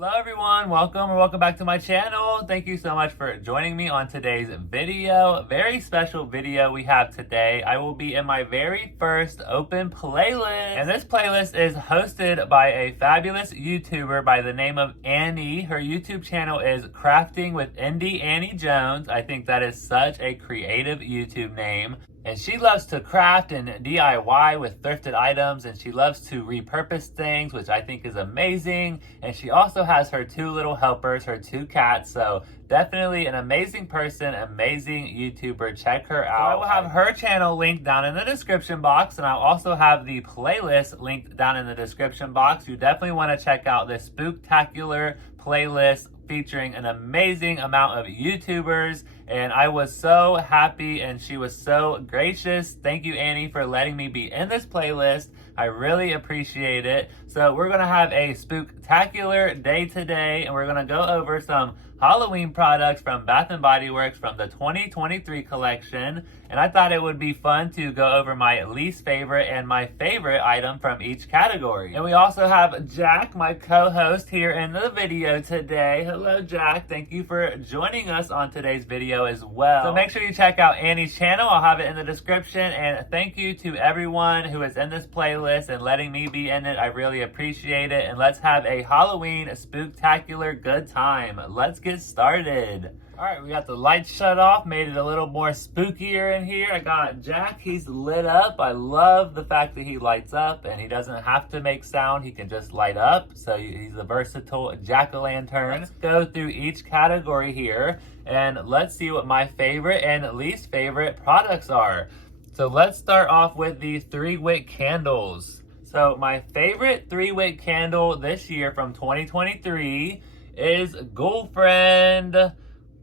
Hello everyone, welcome back to my channel. Thank you so much for joining me on today's video. Very special video we have today. I will be in my very first open playlist, and this playlist is hosted by a fabulous YouTuber by the name of Annie. Her YouTube channel is Crafting with Indie Annie Jones. I think that is such a creative YouTube name. And she loves to craft and DIY with thrifted items, and she loves to repurpose things, which I think is amazing. And she also has her two little helpers, her two cats. So definitely an amazing person, amazing YouTuber. Check her out. So I will have her channel linked down in the description box, and I'll also have the playlist linked down in the description box. You definitely want to check out this spooktacular playlist featuring an amazing amount of YouTubers, and I was so happy and she was so gracious. Thank you, Annie, for letting me be in this playlist. I really appreciate it. So we're gonna have a spooktacular day today, and we're gonna go over some Halloween products from Bath & Body Works from the 2023 collection. And I thought it would be fun to go over my least favorite and my favorite item from each category. And we also have Jack, my co-host, here in the video today. Hello, Jack. Thank you for joining us on today's video as well. So make sure you check out Annie's channel. I'll have it in the description. And thank you to everyone who is in this playlist and letting me be in it. I really appreciate it. And let's have a Halloween spooktacular good time. Let's get started. All right, we got the lights shut off, made it a little more spookier in here. I got Jack, he's lit up. I love the fact that he lights up and he doesn't have to make sound. He can just light up. So he's a versatile jack-o'-lantern. Let's go through each category here and let's see what my favorite and least favorite products are. So let's start off with the 3-wick candles. So my favorite 3-wick candle this year from 2023 is Girlfriend.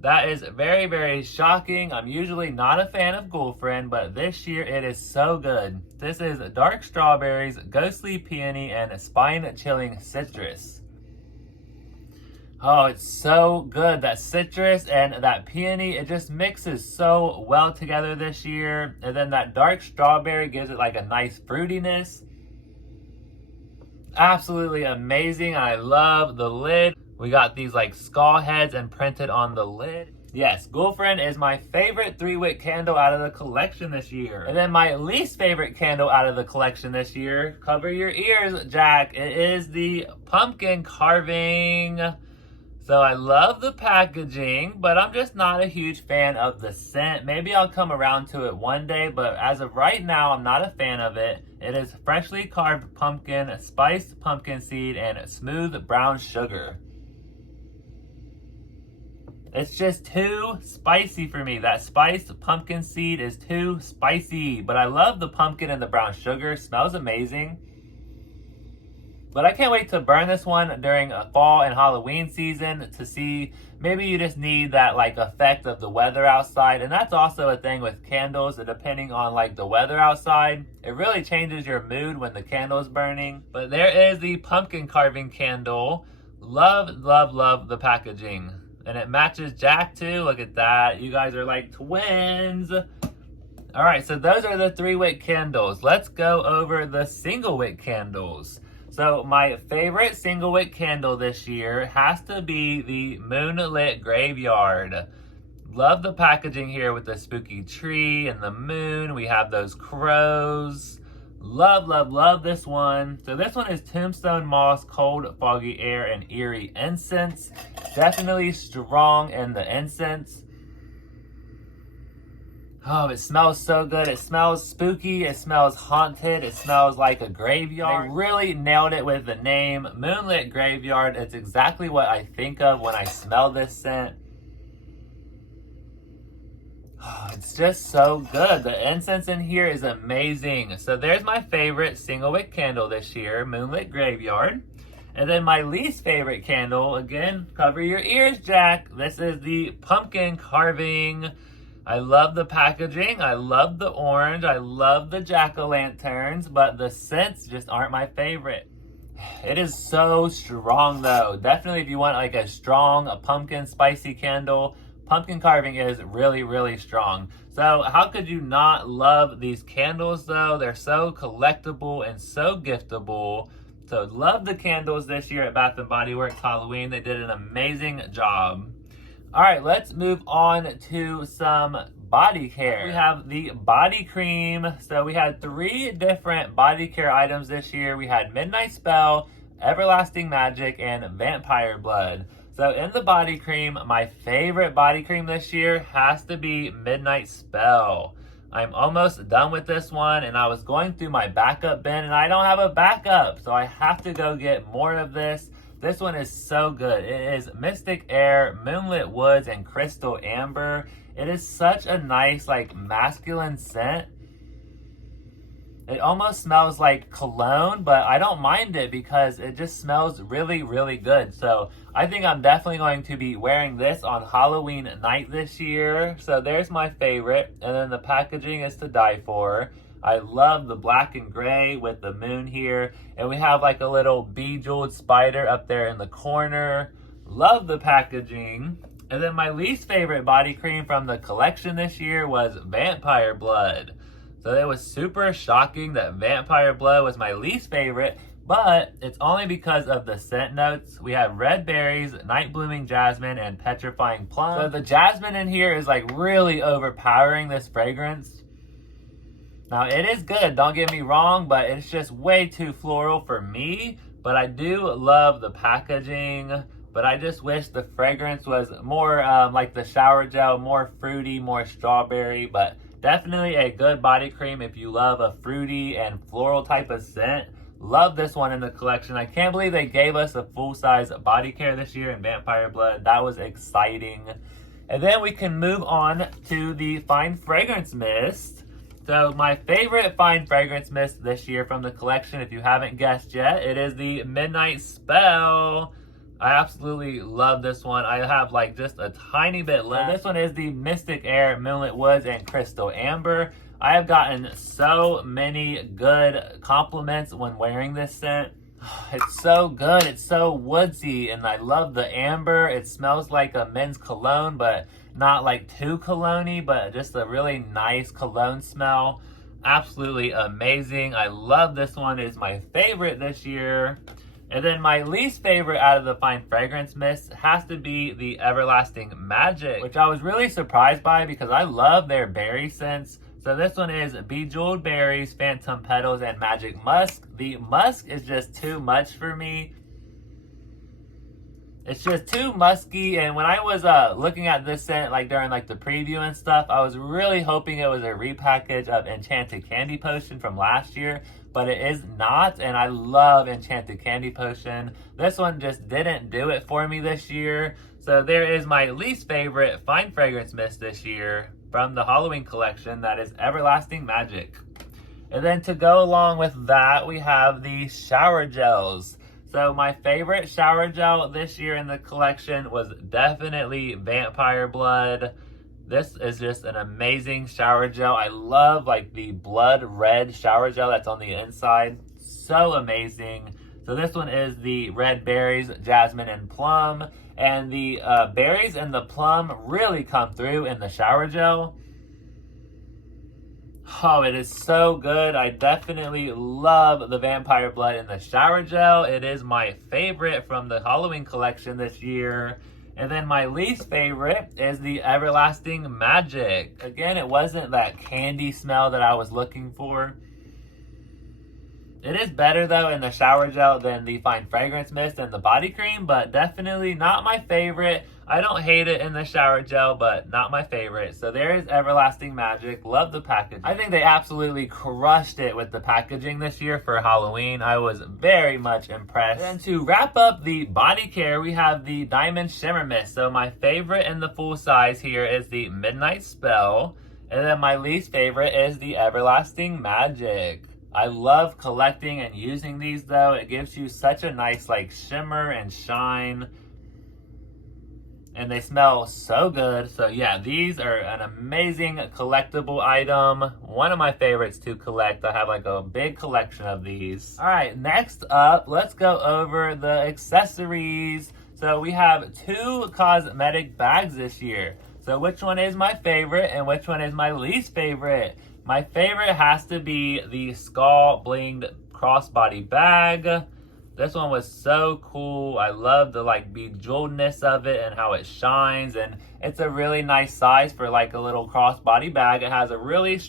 That is very, very shocking. I'm usually not a fan of Girlfriend, but this year it is so good. This is dark strawberries, ghostly peony, and spine-chilling citrus. Oh, it's so good. That citrus and that peony, it just mixes so well together this year. And then that dark strawberry gives it like a nice fruitiness. Absolutely amazing. I love the lid. We got these like skull heads and printed on the lid. Yes, Girlfriend is my favorite 3-wick candle out of the collection this year. And then my least favorite candle out of the collection this year, cover your ears, Jack, it is the pumpkin carving. So I love the packaging, but I'm just not a huge fan of the scent. Maybe I'll come around to it one day, but as of right now, I'm not a fan of it. It is freshly carved pumpkin, spiced pumpkin seed, and smooth brown sugar. It's just too spicy for me. That spiced pumpkin seed is too spicy. But I love the pumpkin and the brown sugar. It smells amazing. But I can't wait to burn this one during a fall and Halloween season to see. Maybe you just need that like effect of the weather outside. And that's also a thing with candles. Depending on like the weather outside, it really changes your mood when the candle is burning. But there is the pumpkin carving candle. Love, love, love the packaging. And it matches Jack too. Look at that. You guys are like twins. All right, so those are the 3-wick candles. Let's go over the single-wick candles. So my favorite single-wick candle this year has to be the Moonlit Graveyard. Love the packaging here with the spooky tree and the moon. We have those crows. Love, love, love this one. So this one is Tombstone Moss, Cold, Foggy Air, and Eerie Incense. Definitely strong in the incense. Oh, it smells so good. It smells spooky. It smells haunted. It smells like a graveyard. They really nailed it with the name, Moonlit Graveyard. It's exactly what I think of when I smell this scent. Oh, it's just so good. The incense in here is amazing. So there's my favorite single wick candle this year, Moonlit Graveyard. And then my least favorite candle, again, cover your ears, Jack. This is the pumpkin carving. I love the packaging, I love the orange, I love the jack-o'-lanterns, but the scents just aren't my favorite. It is so strong though. Definitely if you want like a strong, pumpkin spicy candle, pumpkin carving is really, really strong. So how could you not love these candles though? They're so collectible and so giftable. So love the candles this year at Bath & Body Works Halloween. They did an amazing job. All right, let's move on to some body care. We have the body cream. So we had 3 different body care items this year. We had Midnight Spell, Everlasting Magic, and Vampire Blood. So in the body cream, my favorite body cream this year has to be Midnight Spell. I'm almost done with this one, and I was going through my backup bin, and I don't have a backup, so I have to go get more of this. This one is so good. It is Mystic Air, Moonlit Woods, and Crystal Amber. It is such a nice, like, masculine scent. It almost smells like cologne, but I don't mind it because it just smells really, really good. So I think I'm definitely going to be wearing this on Halloween night this year. So there's my favorite. And then the packaging is to die for. I love the black and gray with the moon here. And we have like a little bejeweled spider up there in the corner. Love the packaging. And then my least favorite body cream from the collection this year was Vampire Blood. So it was super shocking that Vampire Blood was my least favorite, but it's only because of the scent notes. We have red berries, night blooming jasmine, and petrifying plum. So the jasmine in here is like really overpowering this fragrance. Now it is good, don't get me wrong, but it's just way too floral for me. But I do love the packaging, but I just wish the fragrance was more like the shower gel, more fruity, more strawberry, but definitely a good body cream if you love a fruity and floral type of scent. Love this one in the collection. I can't believe they gave us a full-size body care this year in Vampire Blood. That was exciting. And then we can move on to the Fine Fragrance Mist. So my favorite Fine Fragrance Mist this year from the collection, if you haven't guessed yet, it is the Midnight Spell. I absolutely love this one. I have like just a tiny bit left. This one is the Mystic Air, Moonlit Woods, and Crystal Amber. I have gotten so many good compliments when wearing this scent. It's so good. It's so woodsy, and I love the amber. It smells like a men's cologne, but not like too cologne-y, but just a really nice cologne smell. Absolutely amazing. I love this one. It's my favorite this year. And then my least favorite out of the Fine Fragrance Mist has to be the Everlasting Magic, which I was really surprised by because I love their berry scents. So this one is Bejeweled Berries, Phantom Petals, and Magic Musk. The musk is just too much for me. It's just too musky, and when I was looking at this scent like during like the preview and stuff, I was really hoping it was a repackage of Enchanted Candy Potion from last year, but it is not, and I love Enchanted Candy Potion. This one just didn't do it for me this year, so there is my least favorite Fine Fragrance Mist this year from the Halloween collection, that is Everlasting Magic. And then to go along with that, we have the shower gels. So my favorite shower gel this year in the collection was definitely Vampire Blood. This is just an amazing shower gel. I love like the blood red shower gel that's on the inside. So amazing. So this one is the red berries, jasmine, and plum. And the berries and the plum really come through in the shower gel. Oh, it is so good. I definitely love the Vampire Blood in the shower gel. It is my favorite from the Halloween collection this year. And then my least favorite is the Everlasting Magic. Again, it wasn't that candy smell that I was looking for. It is better though in the shower gel than the fine fragrance mist and the body cream, but definitely not my favorite. I don't hate it in the shower gel, but not my favorite. So there is Everlasting Magic. Love the packaging. I think they absolutely crushed it with the packaging this year for Halloween. I was very much impressed. And to wrap up the body care, we have the Diamond Shimmer Mist. So my favorite in the full size here is the Midnight Spell. And then my least favorite is the Everlasting Magic. I love collecting and using these though. It gives you such a nice like shimmer and shine. And they smell so good. So yeah, these are an amazing collectible item. One of my favorites to collect. I have like a big collection of these. All right, next up, let's go over the accessories. So we have 2 cosmetic bags this year. So which one is my favorite and which one is my least favorite? My favorite has to be the Skull Blinged Crossbody bag. This one was so cool. I love the like bejeweledness of it and how it shines, and it's a really nice size for like a little crossbody bag. It has a really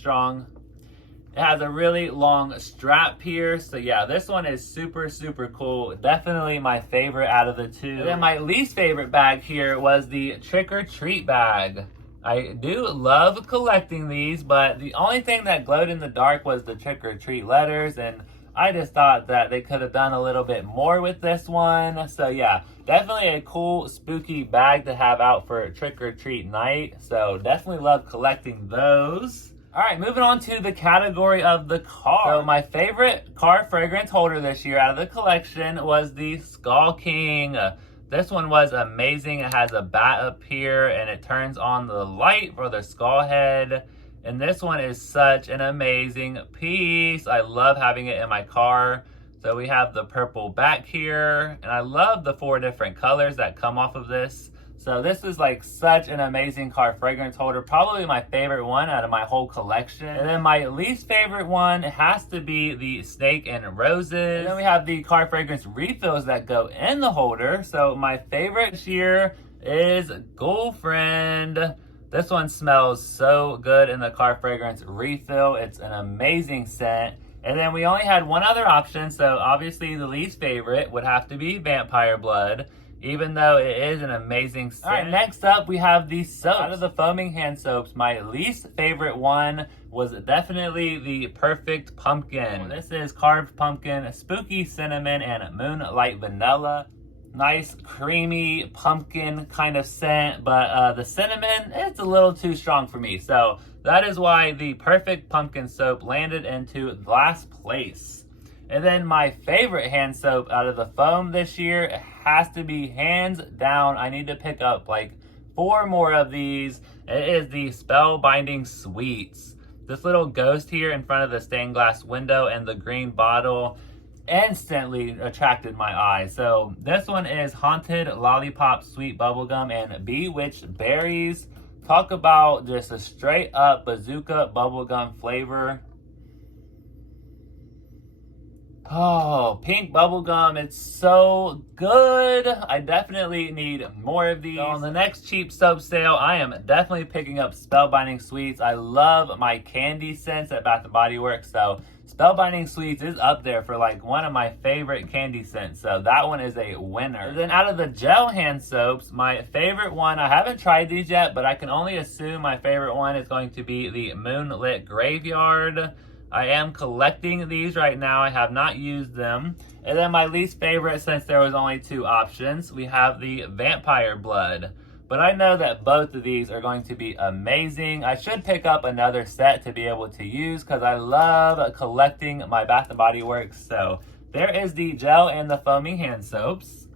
long strap here. So yeah, this one is super, super cool. Definitely my favorite out of the 2. And then my least favorite bag here was the Trick or Treat bag. I do love collecting these, but the only thing that glowed in the dark was the Trick or Treat letters, and I just thought that they could have done a little bit more with this one. So yeah, definitely a cool spooky bag to have out for trick or treat night. So definitely love collecting those. All right, moving on to the category of the car. So my favorite car fragrance holder this year out of the collection was the Skull King. This one was amazing. It has a bat up here and it turns on the light for the skull head. And this one is such an amazing piece. I love having it in my car. So we have the purple back here. And I love the 4 different colors that come off of this. So this is like such an amazing car fragrance holder. Probably my favorite one out of my whole collection. And then my least favorite one has to be the Snake and Roses. And then we have the car fragrance refills that go in the holder. So my favorite this year is Girlfriend. This one smells so good in the car fragrance refill. It's an amazing scent. And then we only had one other option. So obviously the least favorite would have to be Vampire Blood, even though it is an amazing scent. All right, next up we have the soaps. Out of the foaming hand soaps, my least favorite one was definitely the Perfect Pumpkin. This is Carved Pumpkin, Spooky Cinnamon, and Moonlight Vanilla. Nice creamy pumpkin kind of scent, but the cinnamon, it's a little too strong for me. So that is why the Perfect Pumpkin soap landed into last place. And then my favorite hand soap out of the foam this year has to be hands down. I need to pick up like 4 more of these. It is the Spellbinding Sweets. This little ghost here in front of the stained glass window and the green bottle instantly attracted my eye. So this one is Haunted Lollipop Sweet Bubblegum and Bewitched Berries. Talk about just a straight up bazooka bubblegum flavor. Oh, pink bubblegum, it's so good. I definitely need more of these. So on the next cheap soap sale, I am definitely picking up Spellbinding Sweets. I love my candy scents at Bath & Body Works, so Spellbinding Sweets is up there for like one of my favorite candy scents. So that one is a winner. And then out of the gel hand soaps, my favorite one, I haven't tried these yet, but I can only assume my favorite one is going to be the Moonlit Graveyard. I am collecting these right now. I have not used them. And then my least favorite, since there was only 2 options, we have the Vampire Blood. But I know that both of these are going to be amazing. I should pick up another set to be able to use because I love collecting my Bath & Body Works. So there is the gel and the foaming hand soaps.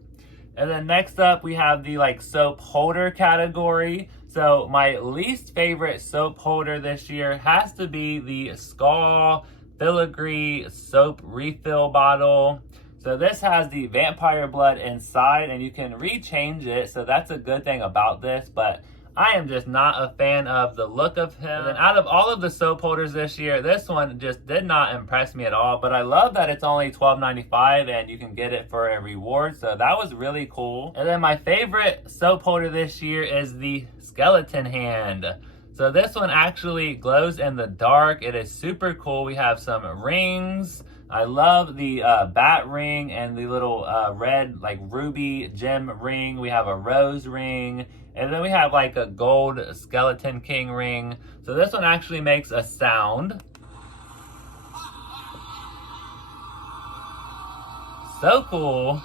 And then next up, we have the like soap holder category. So my least favorite soap holder this year has to be the Skull Filigree soap refill bottle. So this has the Vampire Blood inside and you can rechange it. So that's a good thing about this, but I am just not a fan of the look of him. And out of all of the soap holders this year, this one just did not impress me at all. But I love that it's only $12.95 and you can get it for a reward. So that was really cool. And then my favorite soap holder this year is the Skeleton Hand. So this one actually glows in the dark. It is super cool. We have some rings, I love the bat ring and the little red like ruby gem ring. We have a rose ring, and then we have like a gold skeleton king ring. So this one actually makes a sound. So cool.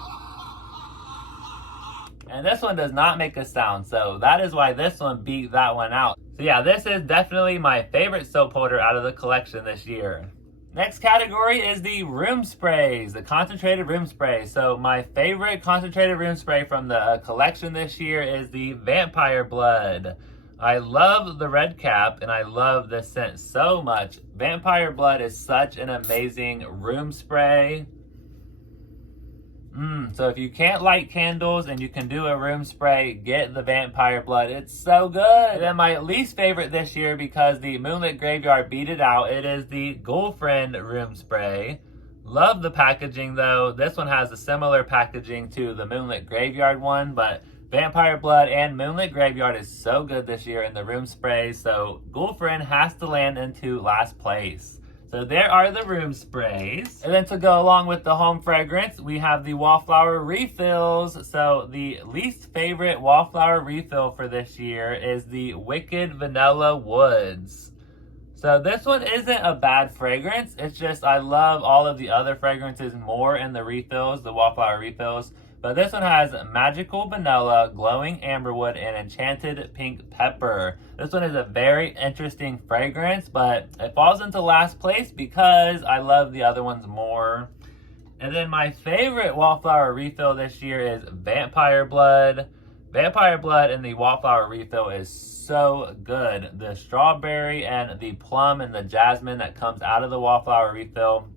And this one does not make a sound, so that is why this one beat that one out. So yeah, this is definitely my favorite soap holder out of the collection this year. Next category is the room sprays, the concentrated room spray. So my favorite concentrated room spray from the collection this year is the Vampire Blood. I love the red cap and I love this scent so much. Vampire Blood is such an amazing room spray. So if you can't light candles and you can do a room spray, get the Vampire Blood. It's so good. And then my least favorite this year, because the Moonlit Graveyard beat it out, it is the Girlfriend room spray. Love the packaging though. This one has a similar packaging to the Moonlit Graveyard one, but Vampire Blood and Moonlit Graveyard is so good this year in the room spray, so Girlfriend has to land into last place. So there are the room sprays. And then to go along with the home fragrance, we have the Wallflower refills. So the least favorite Wallflower refill for this year is the Wicked Vanilla Woods. So this one isn't a bad fragrance. It's just I love all of the other fragrances more in the refills, the Wallflower refills. But this one has Magical Vanilla, Glowing Amberwood, and Enchanted Pink Pepper. This one is a very interesting fragrance, but it falls into last place because I love the other ones more. And then my favorite Wallflower refill this year is Vampire Blood. Vampire Blood in the Wallflower refill is so good. The strawberry and the plum and the jasmine that comes out of the Wallflower refill,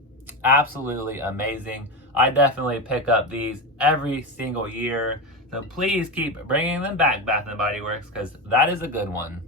absolutely amazing. I definitely pick up these every single year. So please keep bringing them back, Bath & Body Works, because that is a good one.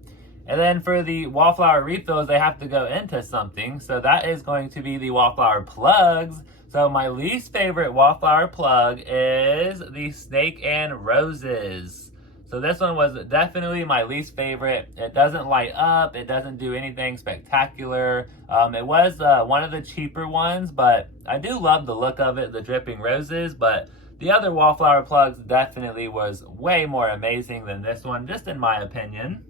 And then for the Wallflower refills, they have to go into something. So that is going to be the Wallflower plugs. So my least favorite Wallflower plug is the Snake and Roses. So this one was definitely my least favorite. It doesn't light up. It doesn't do anything spectacular. It was one of the cheaper ones, but I do love the look of it, the dripping roses. But the other Wallflower plugs definitely was way more amazing than this one, just in my opinion.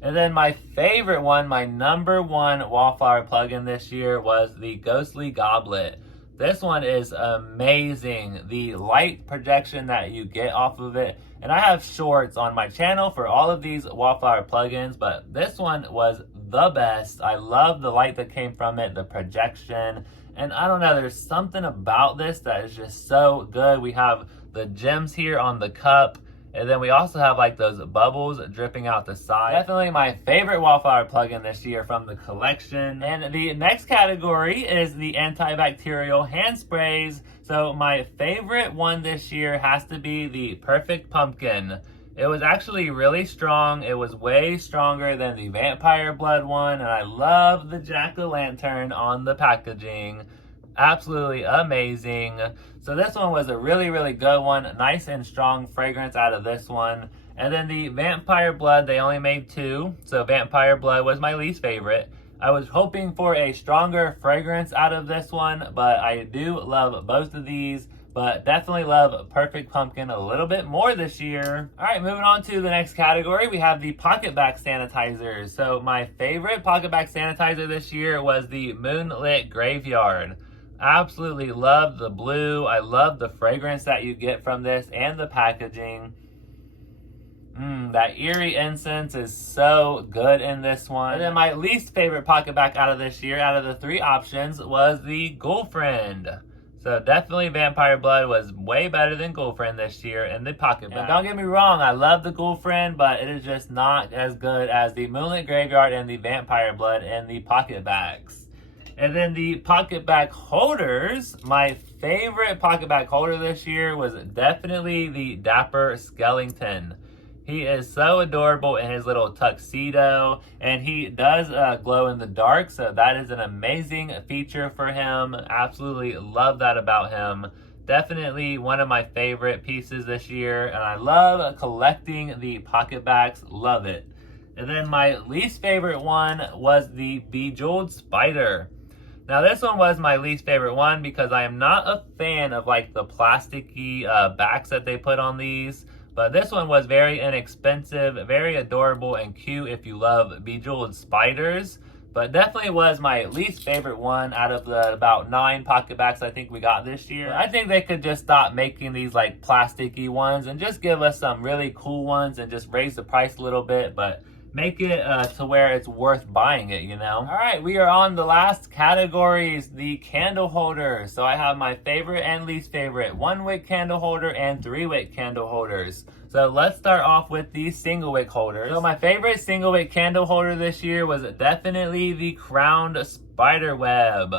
And then my favorite one, my number one Wallflower plug-in this year was the Ghostly Goblet. This one is amazing. The light projection that you get off of it. And I have shorts on my channel for all of these Wallflower plugins, but this one was the best. I love the light that came from it, the projection. And I don't know, there's something about this that is just so good. We have the gems here on the cup. And then we also have like those bubbles dripping out the side. Definitely my favorite Wallflower plugin this year from the collection. And the next category is the antibacterial hand sprays. So my favorite one this year has to be the Perfect Pumpkin. It was actually really strong. It was way stronger than the Vampire Blood one. And I love the jack-o'-lantern on the packaging. Absolutely amazing. So this one was a really, really good one. Nice and strong fragrance out of this one. And then the Vampire Blood, they only made two. So Vampire Blood was my least favorite. I was hoping for a stronger fragrance out of this one, but I do love both of these. But definitely love Perfect Pumpkin a little bit more this year. All right, moving on to the next category, we have the PocketBac sanitizers. So my favorite PocketBac sanitizer this year was the Moonlit Graveyard. Absolutely love the blue. I love the fragrance that you get from this and the packaging. That eerie incense is so good in this one. And then my least favorite PocketBac out of this year, out of the three options, was the Girlfriend. So definitely Vampire Blood was way better than Girlfriend this year in the PocketBac. And don't get me wrong, I love the Girlfriend, but it is just not as good as the Moonlit Graveyard and the Vampire Blood in the PocketBacs. And then the PocketBac holders, my favorite PocketBac holder this year was definitely the Dapper Skellington. He is so adorable in his little tuxedo, and he does glow in the dark, so that is an amazing feature for him. Absolutely love that about him. Definitely one of my favorite pieces this year, and I love collecting the PocketBacs. Love it. And then my least favorite one was the Bejeweled Spider. Now this one was my least favorite one because I am not a fan of like the plasticky backs that they put on these. But this one was very inexpensive, very adorable and cute if you love bejeweled spiders. But definitely was my least favorite one out of the about 9 pocket backs I think we got this year. I think they could just stop making these like plasticky ones and just give us some really cool ones and just raise the price a little bit. But make it to where it's worth buying it, you know? All right, we are on the last categories, the candle holders. So I have my favorite and least favorite 1-wick candle holder and 3-wick candle holders. So let's start off with the single wick holders. So my favorite single wick candle holder this year was definitely the crowned spider web.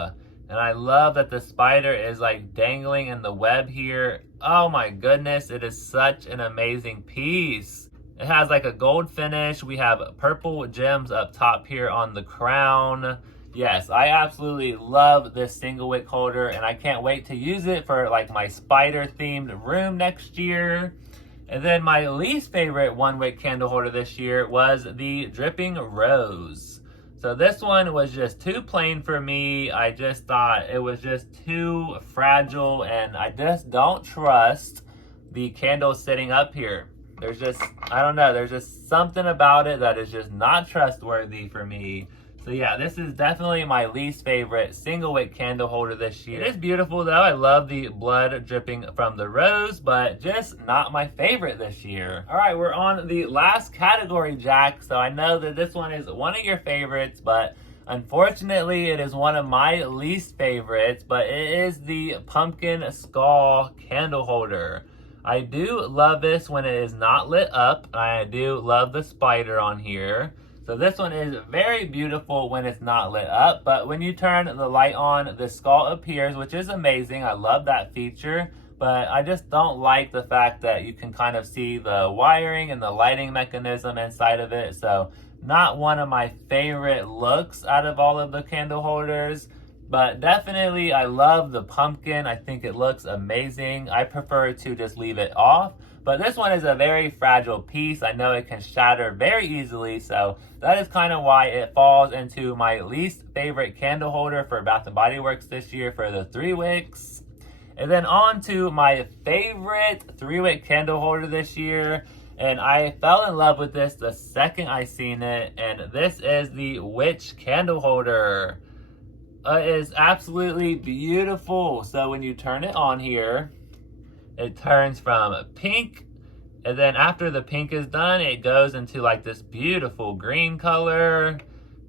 And I love that the spider is like dangling in the web here. Oh my goodness, it is such an amazing piece. It has like a gold finish. We have purple gems up top here on the crown. Yes, I absolutely love this single wick holder and I can't wait to use it for like my spider themed room next year. And then my least favorite 1-wick candle holder this year was the dripping rose. So this one was just too plain for me. I just thought it was just too fragile and I just don't trust the candle sitting up here. There's just, I don't know, there's just something about it that is just not trustworthy for me. So yeah, this is definitely my least favorite single wick candle holder this year. It is beautiful though. I love the blood dripping from the rose, but just not my favorite this year. All right, we're on the last category, Jack. So I know that this one is one of your favorites, but unfortunately it is one of my least favorites, but it is the pumpkin skull candle holder. I do love this when it is not lit up. I do love the spider on here. So this one is very beautiful when it's not lit up, but when you turn the light on, the skull appears, which is amazing. I love that feature, but I just don't like the fact that you can kind of see the wiring and the lighting mechanism inside of it. So not one of my favorite looks out of all of the candle holders. But definitely, I love the pumpkin. I think it looks amazing. I prefer to just leave it off. But this one is a very fragile piece. I know it can shatter very easily. So that is kind of why it falls into my least favorite candle holder for Bath & Body Works this year for the 3 wicks. And then on to my favorite 3-wick candle holder this year. And I fell in love with this the second I seen it. And this is the witch candle holder. It is absolutely beautiful. So when you turn it on here, it turns from pink, and then after the pink is done, it goes into like this beautiful green color.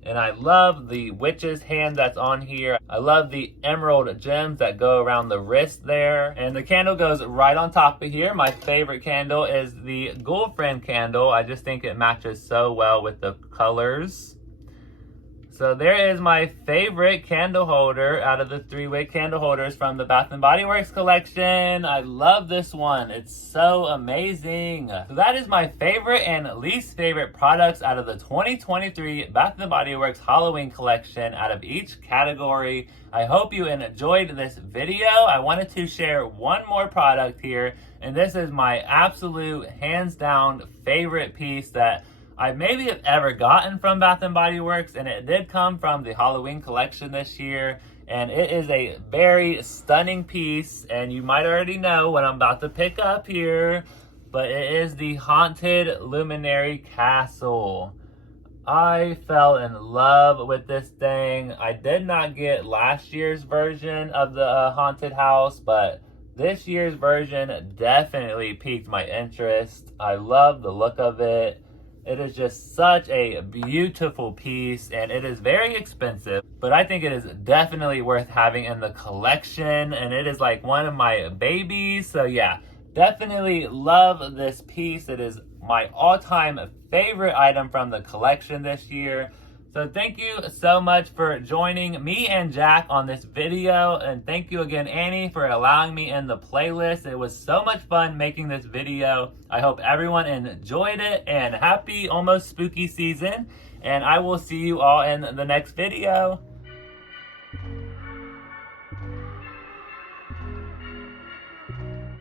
And I love the witch's hand that's on here. I love the emerald gems that go around the wrist there. And the candle goes right on top of here. My favorite candle is the girlfriend candle. I just think it matches so well with the colors. So there is my favorite candle holder out of the 3-wick candle holders from the Bath & Body Works collection. I love this one. It's so amazing. So that is my favorite and least favorite products out of the 2023 Bath & Body Works Halloween collection out of each category. I hope you enjoyed this video. I wanted to share one more product here, and this is my absolute hands down favorite piece that I maybe have ever gotten from Bath & Body Works, and it did come from the Halloween collection this year, and it is a very stunning piece, and you might already know what I'm about to pick up here, but it is the Haunted Luminary Castle. I fell in love with this thing. I did not get last year's version of the haunted house, but this year's version definitely piqued my interest. I love the look of it. It is just such a beautiful piece, and it is very expensive, but I think it is definitely worth having in the collection, and it is like one of my babies. So yeah, definitely love this piece. It is my all-time favorite item from the collection this year. So thank you so much for joining me and Jack on this video. And thank you again, Annie, for allowing me in the playlist. It was so much fun making this video. I hope everyone enjoyed it, and happy almost spooky season. And I will see you all in the next video.